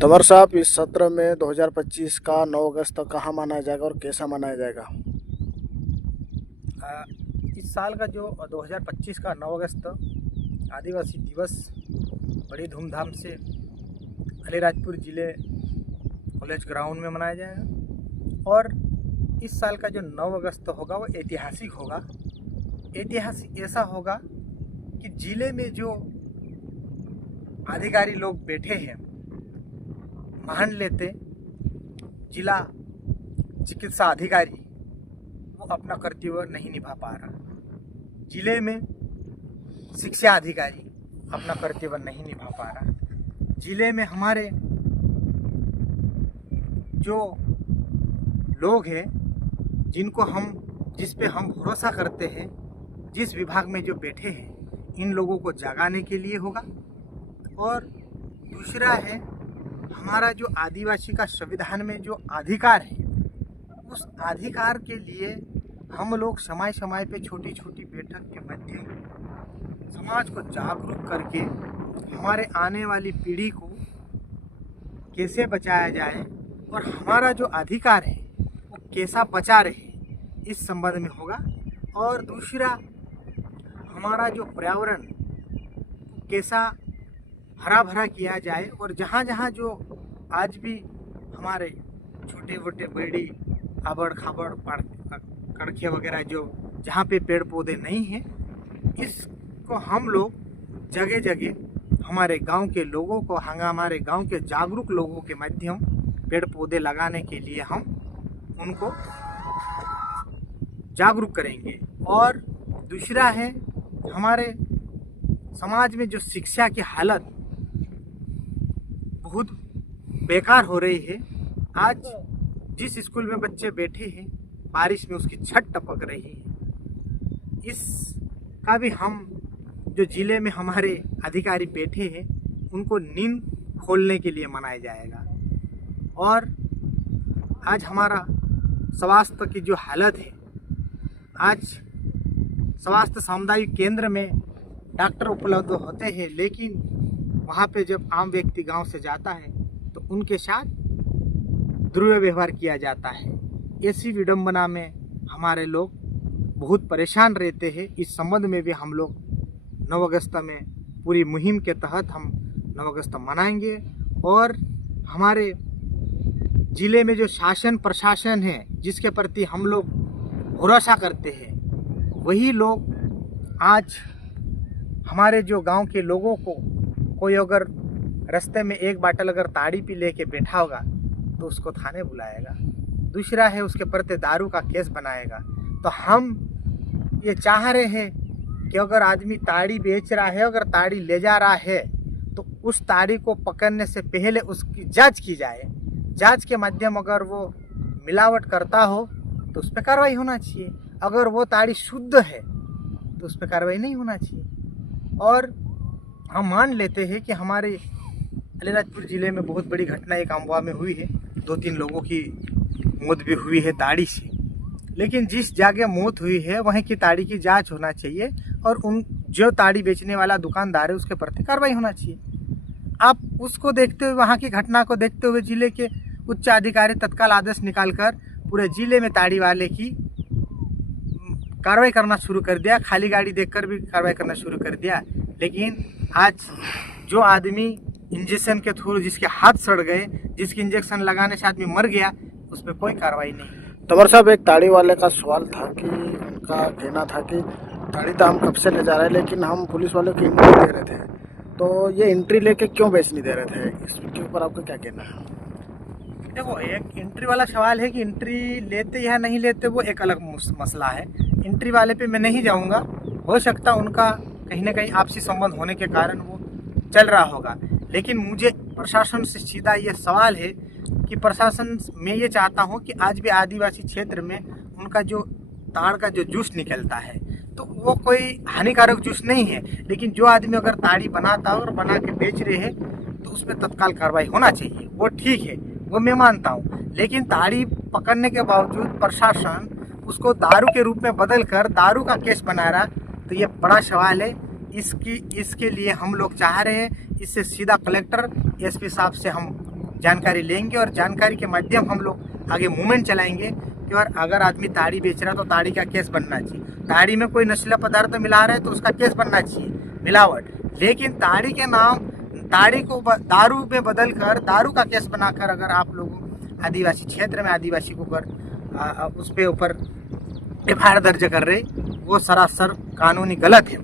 तंवर साहब, इस सत्र में 2025 का 9 अगस्त कहाँ मनाया जाएगा और कैसा मनाया जाएगा? इस साल का जो 2025 का 9 अगस्त आदिवासी दिवस बड़ी धूमधाम से अलीराजपुर जिले कॉलेज ग्राउंड में मनाया जाएगा। और इस साल का जो 9 अगस्त होगा वो ऐतिहासिक होगा। ऐतिहासिक ऐसा होगा कि जिले में जो अधिकारी लोग बैठे हैं, मान लेते जिला चिकित्सा अधिकारी, वो अपना कर्तव्य नहीं निभा पा रहा। जिले में शिक्षा अधिकारी अपना कर्तव्य नहीं निभा पा रहा। जिले में हमारे जो लोग हैं जिस पे हम भरोसा करते हैं, जिस विभाग में जो बैठे हैं, इन लोगों को जगाने के लिए होगा। और दूसरा है हमारा जो आदिवासी का संविधान में जो अधिकार है, उस अधिकार के लिए हम लोग समय समय पे छोटी छोटी बैठक के माध्यम समाज को जागरूक करके हमारे आने वाली पीढ़ी को कैसे बचाया जाए और हमारा जो अधिकार है वो कैसा बचा रहे, इस संबंध में होगा। और दूसरा, हमारा जो पर्यावरण कैसा हरा भरा किया जाए, और जहाँ जहाँ जो आज भी हमारे छोटे मोटे बेड़ी आबड़ खाबड़ कड़खे वगैरह जो जहाँ पे पेड़ पौधे नहीं हैं, इसको हम लोग जगह जगह हमारे गांव के लोगों को, हमारे गांव के जागरूक लोगों के माध्यम पेड़ पौधे लगाने के लिए हम उनको जागरूक करेंगे। और दूसरा है हमारे समाज में जो शिक्षा की हालत बहुत बेकार हो रही है। आज जिस स्कूल में बच्चे बैठे हैं, बारिश में उसकी छत टपक रही है। इसका भी हम जो जिले में हमारे अधिकारी बैठे हैं, उनको नींद खोलने के लिए मनाया जाएगा। और आज हमारा स्वास्थ्य की जो हालत है, आज स्वास्थ्य सामुदायिक केंद्र में डॉक्टर उपलब्ध होते हैं, लेकिन वहाँ पे जब आम व्यक्ति गांव से जाता है तो उनके साथ दुर्व्यवहार किया जाता है। ऐसी विडंबना में हमारे लोग बहुत परेशान रहते हैं। इस संबंध में भी हम लोग 9 अगस्त में पूरी मुहिम के तहत हम 9 अगस्त मनाएंगे। और हमारे ज़िले में जो शासन प्रशासन है, जिसके प्रति हम लोग भरोसा करते हैं, वही लोग आज हमारे जो गांव के लोगों को, कोई अगर रास्ते में एक बाटल अगर ताड़ी पी लेके बैठा होगा तो उसको थाने बुलाएगा। दूसरा है उसके प्रति दारू का केस बनाएगा। तो हम ये चाह रहे हैं कि अगर आदमी ताड़ी बेच रहा है, अगर ताड़ी ले जा रहा है, तो उस ताड़ी को पकड़ने से पहले उसकी जांच की जाए। जांच के माध्यम अगर वो मिलावट करता हो तो उस पर कार्रवाई होना चाहिए। अगर वो ताड़ी शुद्ध है तो उस पर कार्रवाई नहीं होना चाहिए। और हम मान लेते हैं कि हमारे अलीराजपुर ज़िले में बहुत बड़ी घटना एक अमवा में हुई है, 2-3 लोगों की मौत भी हुई है ताड़ी से। लेकिन जिस जगह मौत हुई है वहीं की ताड़ी की जांच होना चाहिए, और उन जो ताड़ी बेचने वाला दुकानदार है उसके प्रति कार्रवाई होना चाहिए। आप उसको देखते हुए, वहाँ की घटना को देखते हुए जिले के उच्च अधिकारी तत्काल आदेश निकालकर पूरे जिले में ताड़ी वाले की कार्रवाई करना शुरू कर दिया। खाली गाड़ी देखकर भी कार्रवाई करना शुरू कर दिया। लेकिन आज जो आदमी इंजेक्शन के थ्रू जिसके हाथ सड़ गए, जिसके इंजेक्शन लगाने से आदमी मर गया, उस पर कोई कार्रवाई नहीं। तंवर साहब, एक ताड़ी वाले का सवाल था कि उनका कहना था कि ताड़ी तो हम कब से ले जा रहे हैं, लेकिन हम पुलिस वालों की एंट्री दे रहे थे, तो ये एंट्री लेके क्यों बेच नहीं दे रहे थे? इसके ऊपर आपका क्या कहना है? देखो, एक एंट्री वाला सवाल है कि एंट्री लेते या नहीं लेते, वो एक अलग मसला है। एंट्री वाले पे मैं नहीं जाऊंगा। हो सकता उनका कहीं ना कहीं आपसी संबंध होने के कारण वो चल रहा होगा। लेकिन मुझे प्रशासन से सीधा ये सवाल है कि प्रशासन, मैं ये चाहता हूँ कि आज भी आदिवासी क्षेत्र में उनका जो ताड़ का जो जूस निकलता है, तो वो कोई हानिकारक जूस नहीं है। लेकिन जो आदमी अगर ताड़ी बनाता और बना के बेच रहे हैं तो उस पर तत्काल कार्रवाई होना चाहिए। वो ठीक है, वो मैं मानता हूँ। लेकिन ताड़ी पकड़ने के बावजूद प्रशासन उसको दारू के रूप में बदल कर दारू का केस बना रहा, तो ये बड़ा सवाल है। इसके लिए हम लोग चाह रहे हैं, इससे सीधा कलेक्टर एसपी साहब से हम जानकारी लेंगे और जानकारी के माध्यम हम लोग आगे मूवमेंट चलाएंगे कि और अगर आदमी ताड़ी बेच रहा है तो ताड़ी का केस बनना चाहिए। ताड़ी में कोई नशीला पदार्थ मिला रहा है तो उसका केस बनना चाहिए, मिलावट। लेकिन ताड़ी के नाम, ताड़ी को दारू में बदल कर दारू का केस बनाकर अगर आप लोग आदिवासी क्षेत्र में आदिवासी को ऊपर एफआईआर दर्ज कर रहे, वो सरासर कानूनी गलत है।